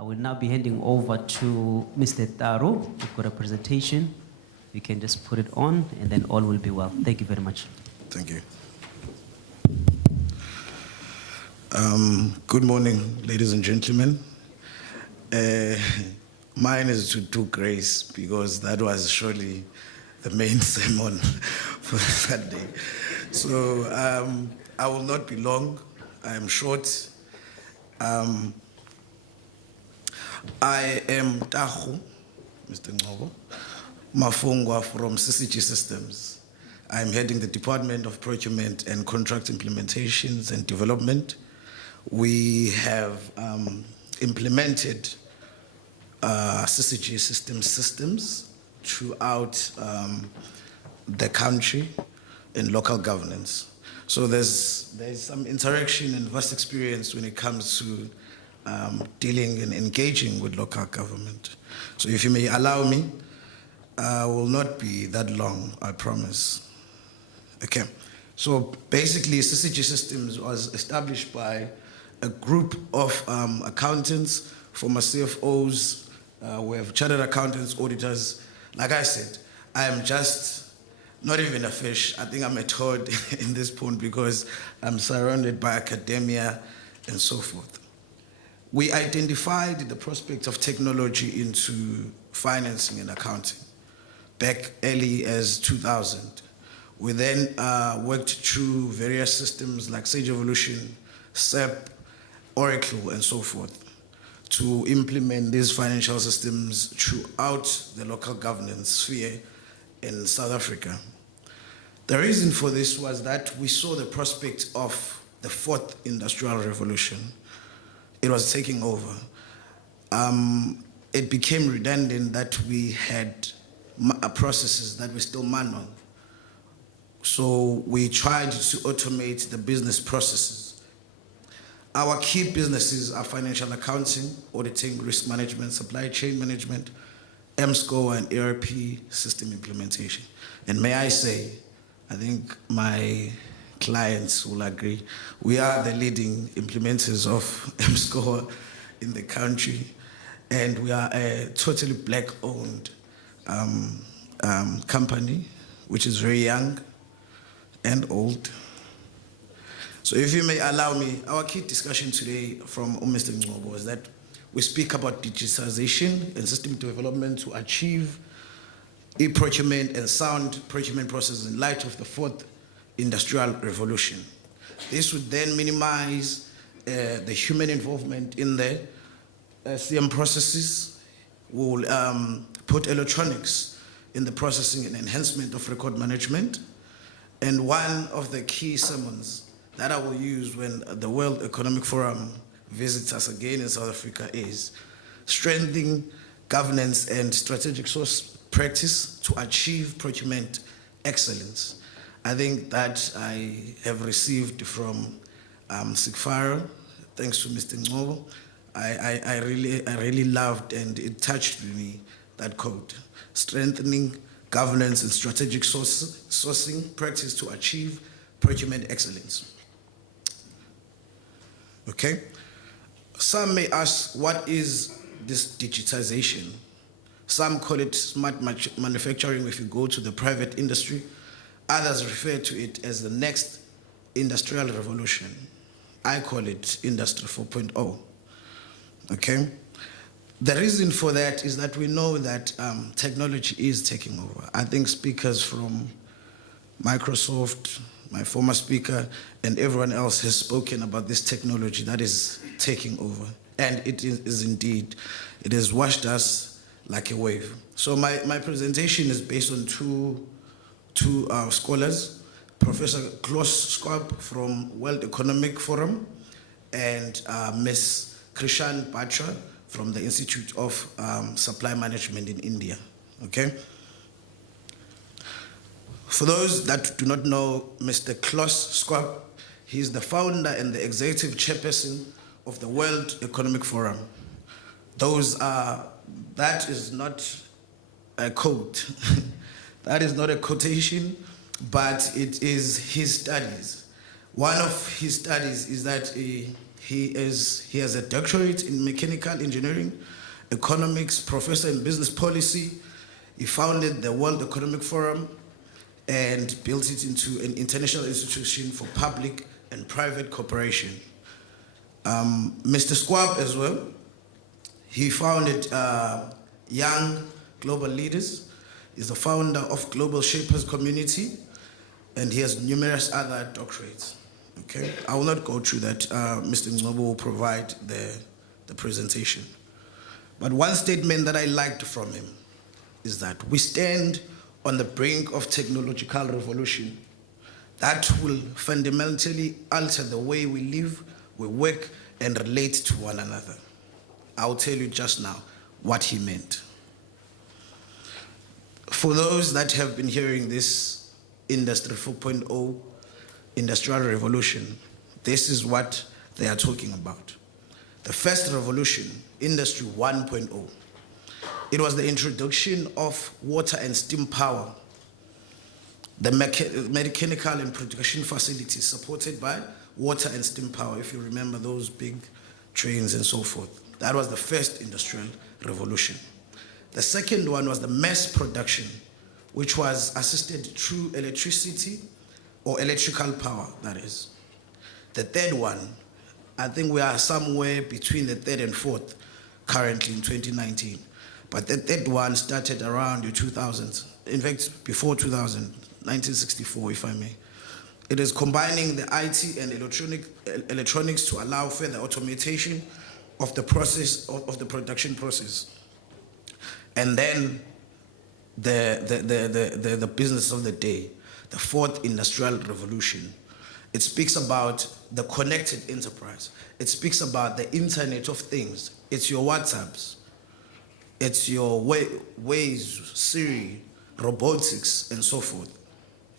I will now be handing over to Mr. Taru. We've got a presentation. We can just put it on and then all will be well. Thank you very much. Thank you. Good morning, ladies and gentlemen. Mine is to do grace because that was surely the main sermon for that day. So I will not be long. I am short. I am Taru, Mr. Ngobo, Mafungwa from CCG Systems. I'm heading the Department of Procurement and Contract Implementations and Development. We have implemented CCG systems throughout the country in local governance. So there's some interaction and vast experience when it comes to dealing and engaging with local government. So if you may allow me, I will not be that long, I promise. Okay, so basically CCG Systems was established by a group of accountants, former CFOs, we have chartered accountants, auditors. Like I said, I am just not even a fish. I think I'm a toad in this point because I'm surrounded by academia and so forth. We identified the prospect of technology into financing and accounting back early as 2000. We then worked through various systems like Sage Evolution, SAP, Oracle, and so forth to implement these financial systems throughout the local governance sphere in South Africa. The reason for this was that we saw the prospect of the fourth industrial revolution. It was taking over. It became redundant that we had processes that were still manual. So we tried to automate the business processes. Our key businesses are financial accounting, auditing, risk management, supply chain management, MSCO, and ERP system implementation. And may I say, I think my clients will agree, we are the leading implementers of MSCO in the country, and we are a totally black-owned company, which is very young and old. So if you may allow me, our key discussion today from Mr. Ngobo is that we speak about digitization and system development to achieve e-procurement and sound procurement processes in light of the fourth industrial revolution. This would then minimize the human involvement in the SCM processes. We will put electronics in the processing and enhancement of record management. And one of the key sermons that I will use when the World Economic Forum visits us again in South Africa is strengthening governance and strategic source practice to achieve procurement excellence. I think that I have received from Sigfaro, thanks to Mr. Ngobo. I really loved and it touched me, that quote. Strengthening governance and strategic sourcing practice to achieve procurement excellence. Okay? Some may ask, what is this digitization? Some call it smart manufacturing if you go to the private industry. Others refer to it as the next industrial revolution. I call it Industry 4.0. Okay? The reason for that is that we know that technology is taking over. I think speakers from Microsoft, my former speaker, and everyone else has spoken about this technology that is taking over. And it is indeed, it has washed us like a wave. So my presentation is based on two scholars, Professor Klaus Schwab from World Economic Forum and Ms. Krishan Batra from the Institute of Supply Management in India, okay? For those that do not know Mr. Klaus Schwab, he's the founder and the executive chairperson of the World Economic Forum. That is not a quote. That is not a quotation, but it is his studies. One of his studies is that He has a doctorate in mechanical engineering, economics, professor in business policy. He founded the World Economic Forum and built it into an international institution for public and private cooperation. Mr. Squab as well, he founded Young Global Leaders. He's the founder of Global Shapers Community, and he has numerous other doctorates. Okay, I will not go through that. Mr. Ngcobo will provide the presentation. But one statement that I liked from him is that we stand on the brink of technological revolution that will fundamentally alter the way we live, we work, and relate to one another. I'll tell you just now what he meant. For those that have been hearing this Industry 4.0 industrial revolution, this is what they are talking about. The first revolution, Industry 1.0, it was the introduction of water and steam power, the mechanical and production facilities supported by water and steam power, if you remember those big trains and so forth. That was the first industrial revolution. The second one was the mass production, which was assisted through electricity or electrical power, that is. The third one, I think we are somewhere between the third and fourth currently in 2019. But the third one started around the 2000s, in fact, before 2000, 1964, if I may. It is combining the IT and electronics to allow further automation of the process, of the production process. And then the business of the day, the fourth industrial revolution. It speaks about the connected enterprise. It speaks about the Internet of Things. It's your WhatsApps. It's your Waze, Siri, robotics, and so forth.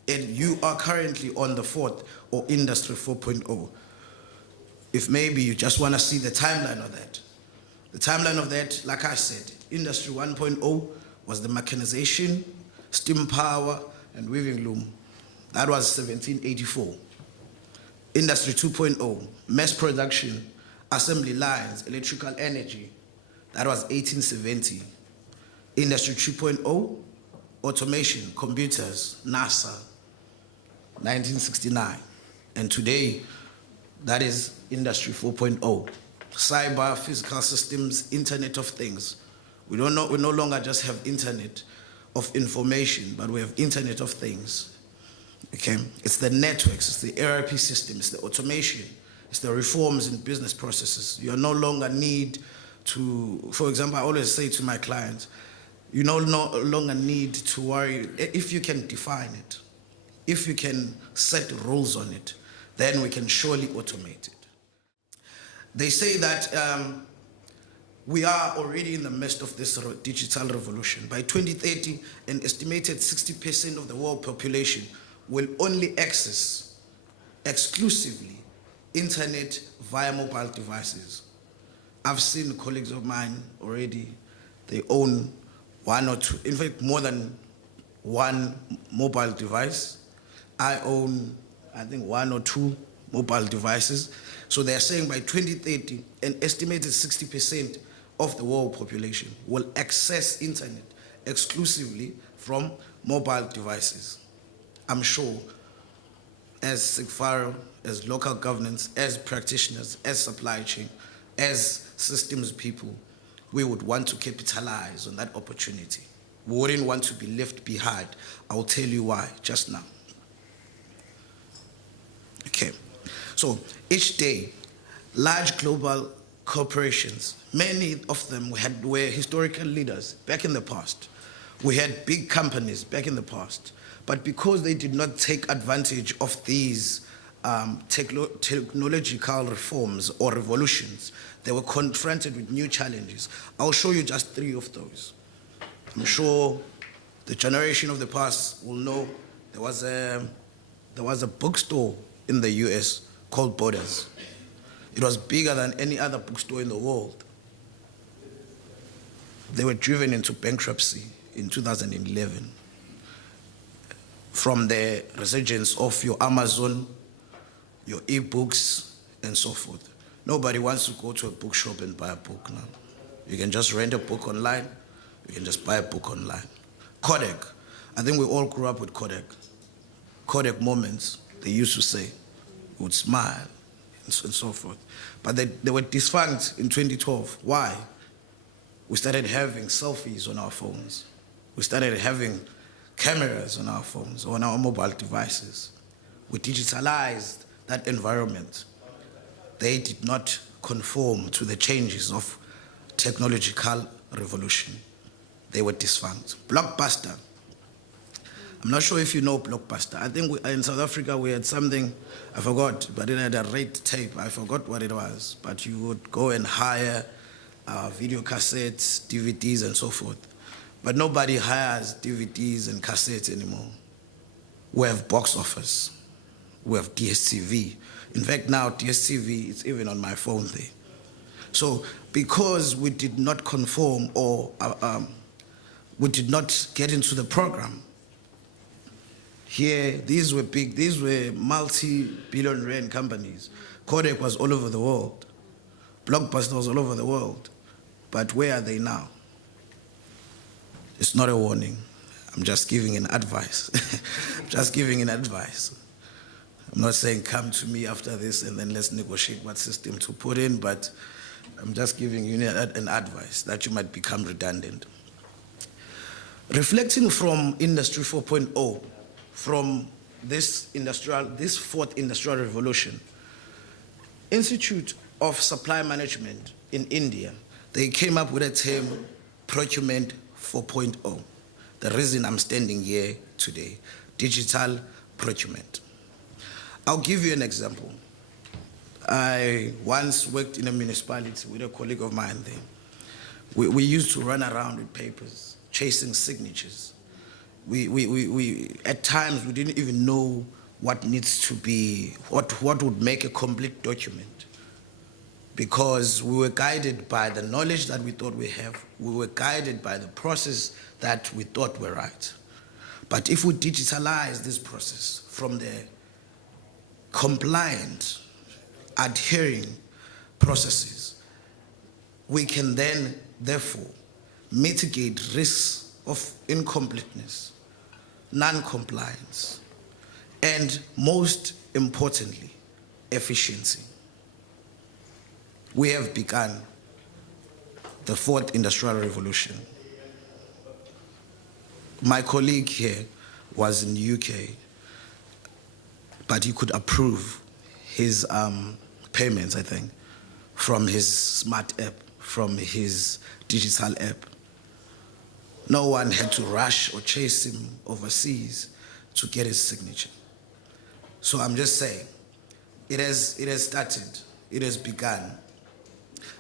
And you are currently on the fourth, or Industry 4.0. If maybe you just want to see the timeline of that. The timeline of that, like I said, Industry 1.0 was the mechanization, steam power, and weaving loom. That was 1784. Industry 2.0, mass production, assembly lines, electrical energy. That was 1870. Industry 3.0, automation, computers, NASA, 1969. And today, that is Industry 4.0. Cyber, physical systems, Internet of Things. We no longer just have Internet of Information, but we have Internet of Things. Okay, it's the networks, it's the ERP system, it's the automation, it's the reforms in business processes. You no longer need to, for example, I always say to my clients, you no longer need to worry. If you can define it, if you can set rules on it, then we can surely automate it. They say that we are already in the midst of this digital revolution. By 2030, an estimated 60% of the world population will only access exclusively internet via mobile devices. I've seen colleagues of mine already, they own one or two, in fact, more than one mobile device. I own, I think, one or two mobile devices. So they're saying by 2030, an estimated 60% of the world population will access internet exclusively from mobile devices. I'm sure, as SIGFARO, as local governance, as practitioners, as supply chain, as systems people, we would want to capitalize on that opportunity. We wouldn't want to be left behind. I'll tell you why just now. Okay, so each day, large global corporations, many of them were historical leaders back in the past. We had big companies back in the past. But because they did not take advantage of these technological reforms or revolutions, they were confronted with new challenges. I'll show you just three of those. I'm sure the generation of the past will know there was a bookstore in the US called Borders. It was bigger than any other bookstore in the world. They were driven into bankruptcy in 2011. From the resurgence of your Amazon, your e-books, and so forth. Nobody wants to go to a bookshop and buy a book now. You can just rent a book online. You can just buy a book online. Kodak. I think we all grew up with Kodak. Kodak moments, they used to say, would smile and so forth. But they were defunct in 2012. Why? We started having selfies on our phones. We started having cameras on our phones, on our mobile devices. We digitalized that environment. They did not conform to the changes of technological revolution. They were defunct. Blockbuster. I'm not sure if you know Blockbuster. I think in South Africa we had something, I forgot, but it had a rate tape. I forgot what it was. But you would go and hire video cassettes, DVDs, and so forth. But nobody hires DVDs and cassettes anymore. We have box office. We have DSTV. In fact, now DSTV is even on my phone there. So because we did not conform or we did not get into the program, here, these were multi-billion rand companies. Kodak was all over the world. Blockbuster was all over the world. But where are they now? It's not a warning. I'm just giving an advice. Just giving an advice. I'm not saying come to me after this and then let's negotiate what system to put in, but I'm just giving you an advice that you might become redundant. Reflecting from Industry 4.0, from this fourth industrial revolution, Institute of Supply Management in India, they came up with a term, Procurement 4.0. The reason I'm standing here today, digital procurement. I'll give you an example. I once worked in a municipality with a colleague of mine there. We used to run around with papers, chasing signatures. At times, we didn't even know what needs to be, what would make a complete document. Because we were guided by the knowledge that we thought we have. We were guided by the process that we thought were right. But if we digitalize this process from the compliant, adhering processes, we can then, therefore, mitigate risks of incompleteness, non-compliance, and most importantly, efficiency. We have begun the fourth industrial revolution. My colleague here was in the UK, but he could approve his payments, I think, from his smart app, from his digital app. No one had to rush or chase him overseas to get his signature. So I'm just saying, it has started, it has begun.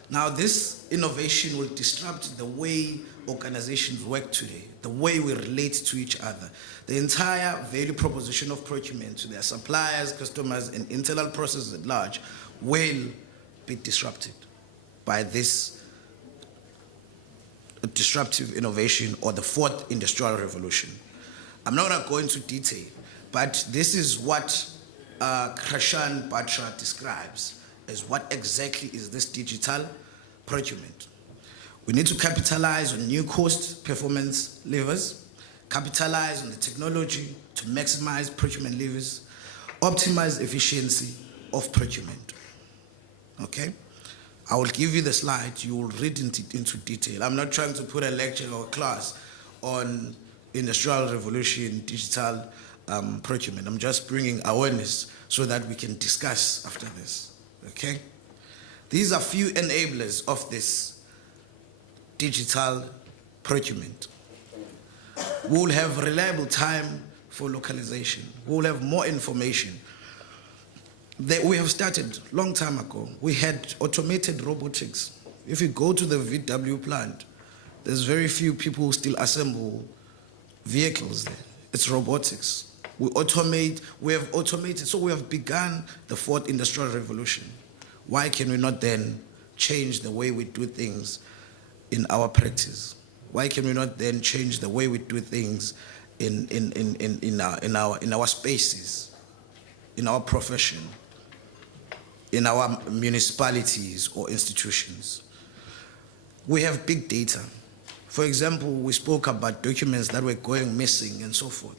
Now this innovation will disrupt the way organizations work today, the way we relate to each other. The entire value proposition of procurement to their suppliers, customers, and internal processes at large will be disrupted by this disruptive innovation or the fourth industrial revolution. I'm not going to go into detail, but this is what Krashan Batra describes as what exactly is this digital procurement. We need to capitalize on new cost performance levers, capitalize on the technology to maximize procurement levers, optimize efficiency of procurement. Okay? I will give you the slides, you will read into detail. I'm not trying to put a lecture or a class on industrial revolution, digital procurement. I'm just bringing awareness so that we can discuss after this, okay? These are few enablers of this digital procurement. We'll have reliable time for localization. We'll have more information. That we have started a long time ago. We had automated robotics. If you go to the VW plant, there's very few people who still assemble vehicles there. It's robotics. We have automated, so we have begun the fourth industrial revolution. Why can we not then change the way we do things in our practice? Why can we not then change the way we do things in our spaces, in our profession? in our municipalities or institutions. We have big data. For example, we spoke about documents that were going missing and so forth.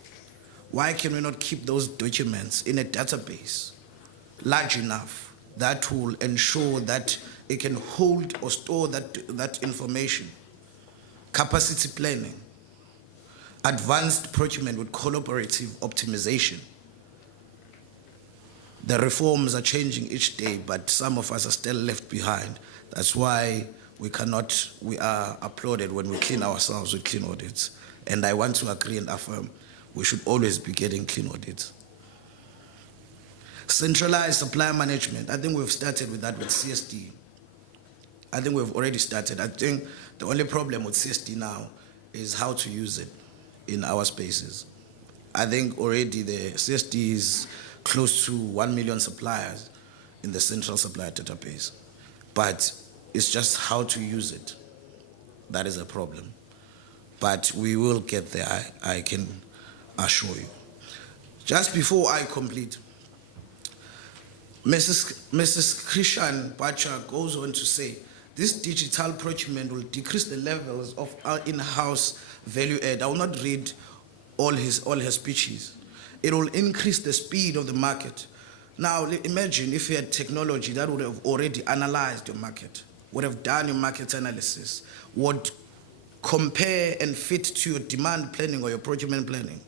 Why can we not keep those documents in a database large enough that will ensure that it can hold or store that information? Capacity planning, advanced procurement with collaborative optimization. The reforms are changing each day, but some of us are still left behind. That's why we are applauded when we clean ourselves with clean audits. And I want to agree and affirm, we should always be getting clean audits. Centralized supply management, I think we've started with that with CSD. I think we've already started. I think the only problem with CSD now is how to use it in our spaces. I think already the CSD is close to 1 million suppliers in the central supplier database. But it's just how to use it. That is a problem. But we will get there, I can assure you. Just before I complete, Mrs. Christian Bacha goes on to say, this digital procurement will decrease the levels of our in-house value add. I will not read all her speeches. It will increase the speed of the market. Now, imagine if you had technology that would have already analyzed your market, would have done your market analysis, would compare and fit to your demand planning or your procurement planning.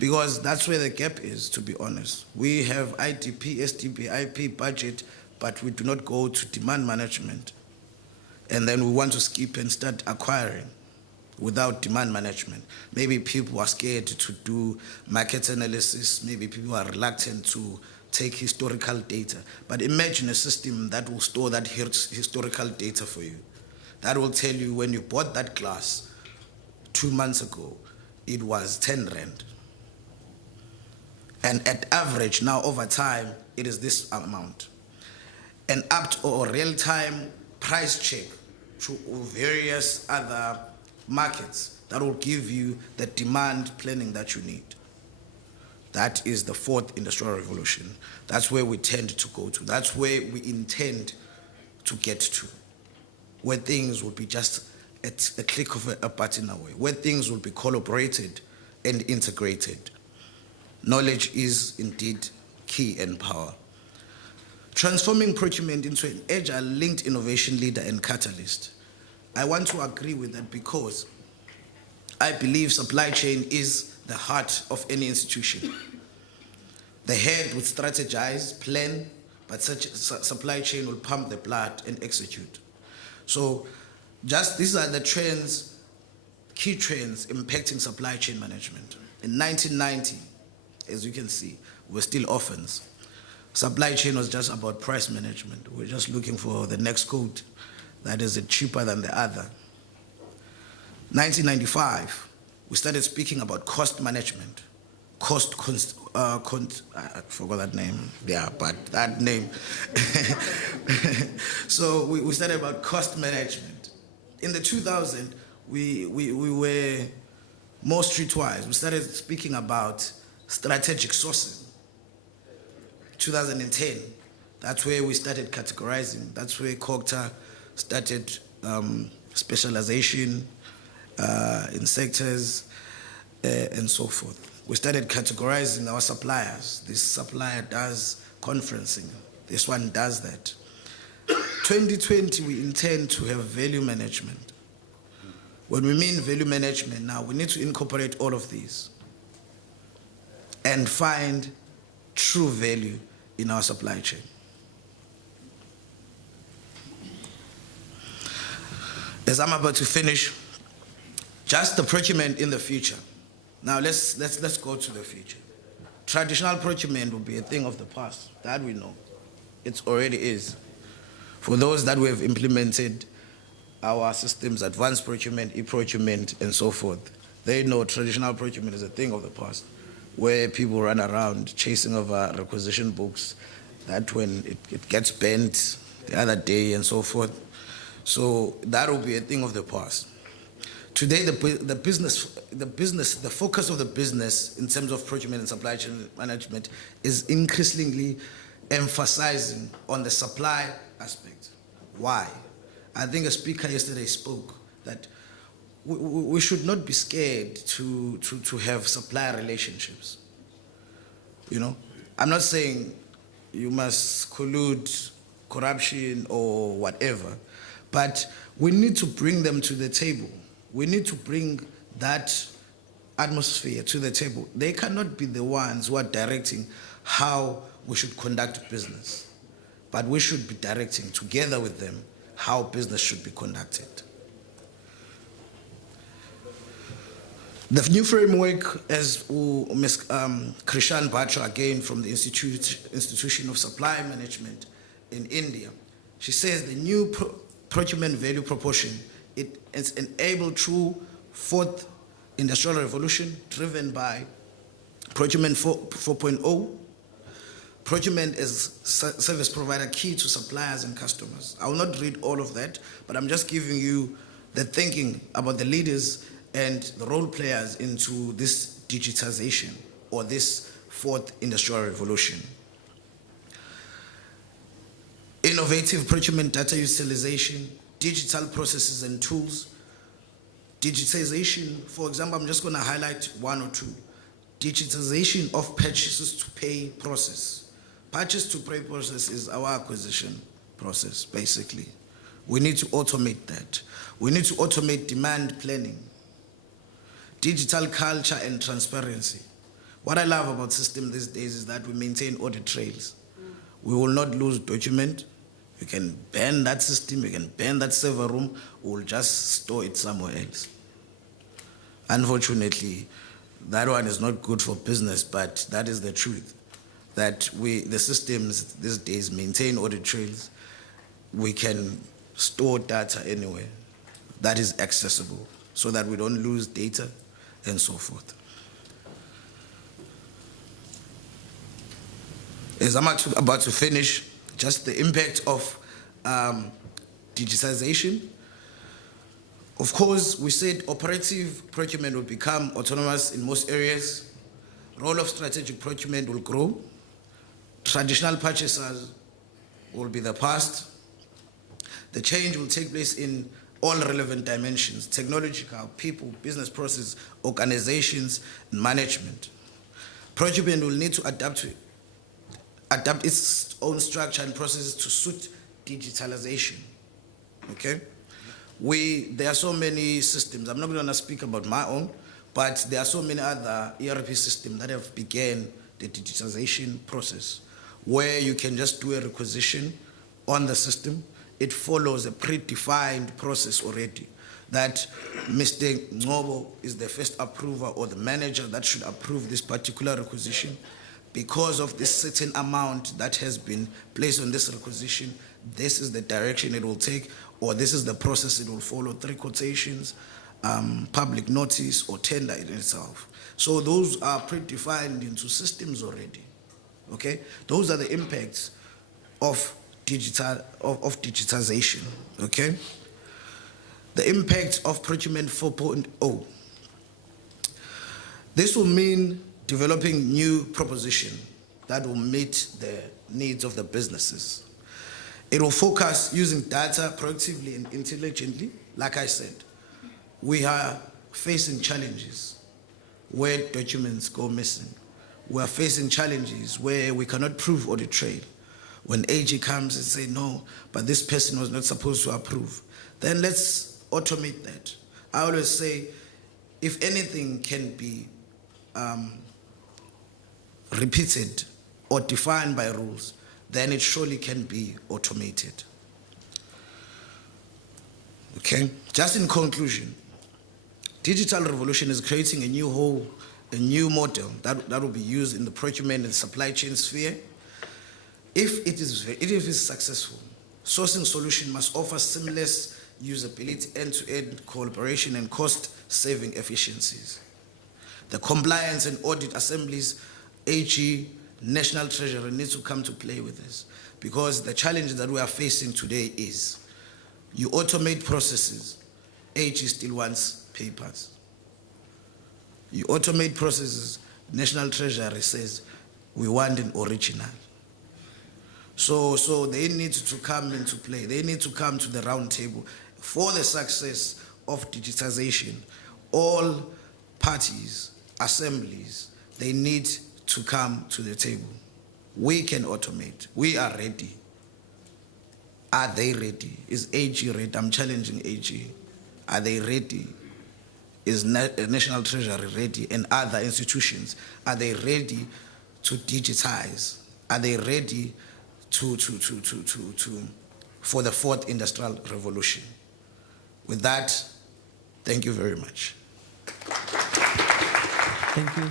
Because that's where the gap is, to be honest. We have IDP, SDP, IP, budget, but we do not go to demand management. And then we want to skip and start acquiring without demand management. Maybe people are scared to do market analysis. Maybe people are reluctant to take historical data. But imagine a system that will store that historical data for you. That will tell you when you bought that glass 2 months ago, it was 10 rand. And at average, now over time, it is this amount. An apt or real-time price check through various other markets that will give you the demand planning that you need. That is the fourth industrial revolution. That's where we tend to go to. That's where we intend to get to, where things will be just at a click of a button away, where things will be collaborated and integrated. Knowledge is indeed key and power. Transforming procurement into an agile, linked innovation leader and catalyst. I want to agree with that because I believe supply chain is the heart of any institution. The head would strategize, plan, but such supply chain will pump the blood and execute. So these are the trends, key trends impacting supply chain management. In 1990, as you can see, we're still orphans. Supply chain was just about price management. We're just looking for the next code that is cheaper than the other. 1995, we started speaking about cost management. I forgot that name. Yeah, but that name. So we started about cost management. In the 2000s, we were more streetwise. We started speaking about strategic sourcing. 2010, that's where we started categorizing. That's where COGTA started specialization in sectors and so forth. We started categorizing our suppliers. This supplier does conferencing. This one does that. 2020, we intend to have value management. When we mean value management now, we need to incorporate all of these and find true value in our supply chain. As I'm about to finish, just the procurement in the future. Now let's go to the future. Traditional procurement will be a thing of the past. That we know. It already is. For those that we have implemented our systems, advanced procurement, e-procurement, and so forth, they know traditional procurement is a thing of the past, where people run around chasing over requisition books, that when it gets bent the other day and so forth. So that will be a thing of the past. Today, the focus of the business in terms of procurement and supply chain management is increasingly emphasizing on the supply aspect. Why? I think a speaker yesterday spoke that we should not be scared to have supplier relationships. You know, I'm not saying you must collude corruption or whatever, but we need to bring them to the table. We need to bring that atmosphere to the table. They cannot be the ones who are directing how we should conduct business, but we should be directing together with them how business should be conducted. The new framework, as Ms. Krishan Batra, again from the Institution of Supply Management in India, she says the new procurement value proportion, it is enabled through fourth industrial revolution driven by procurement 4.0. Procurement is service provider key to suppliers and customers. I will not read all of that, but I'm just giving you the thinking about the leaders and the role players into this digitization or this fourth industrial revolution. Innovative procurement data utilization, digital processes and tools. Digitization, for example, I'm just going to highlight one or two. Digitization of purchases to pay process. Purchase to pay process is our acquisition process, basically. We need to automate that. We need to automate demand planning. Digital culture and transparency. What I love about system these days is that we maintain audit trails. We will not lose document. You can ban that system, you can ban that server room, we'll just store it somewhere else. Unfortunately, that one is not good for business, but that is the truth. That the systems these days maintain audit trails. We can store data anywhere that is accessible so that we don't lose data and so forth. As I'm about to finish, just the impact of digitization. Of course, we said operative procurement will become autonomous in most areas. Role of strategic procurement will grow. Traditional purchasers will be the past. The change will take place in all relevant dimensions: technological, people, business process, organizations, and management. Procurement will need to adapt its own structure and processes to suit digitalization. Okay? There are so many systems. I'm not going to speak about my own, but there are so many other ERP systems that have begun the digitization process, where you can just do a requisition on the system. It follows a predefined process already, that Mr. Ngobo is the first approver or the manager that should approve this particular requisition. Because of this certain amount that has been placed on this requisition, this is the direction it will take, or this is the process it will follow: 3 quotations, public notice, or tender in itself. So those are predefined into systems already. Okay, those are the impacts of digitization. Okay, the impact of procurement 4.0. This will mean developing new proposition that will meet the needs of the businesses. It will focus using data proactively and intelligently. Like I said, we are facing challenges where documents go missing. We are facing challenges where we cannot prove audit trail. When AG comes and say, no, but this person was not supposed to approve, then let's automate that. I always say, if anything can be repeated or defined by rules, then it surely can be automated. Okay, just in conclusion, digital revolution is creating a new model that will be used in the procurement and supply chain sphere. If it is successful, sourcing solution must offer seamless usability, end-to-end collaboration, and cost-saving efficiencies. The compliance and audit assemblies, AG, National Treasury needs to come to play with this, because the challenge that we are facing today is you automate processes, AG still wants papers. You automate processes, National Treasury says we want an original. So they need to come into play. They need to come to the round table. For the success of digitization, all parties, assemblies, they need to come to the table. We can automate. We are ready. Are they ready? Is AG ready? I'm challenging AG. Are they ready? Is National Treasury ready? And other institutions, are they ready to digitize? Are they ready for the fourth industrial revolution? With that, thank you very much. Thank you.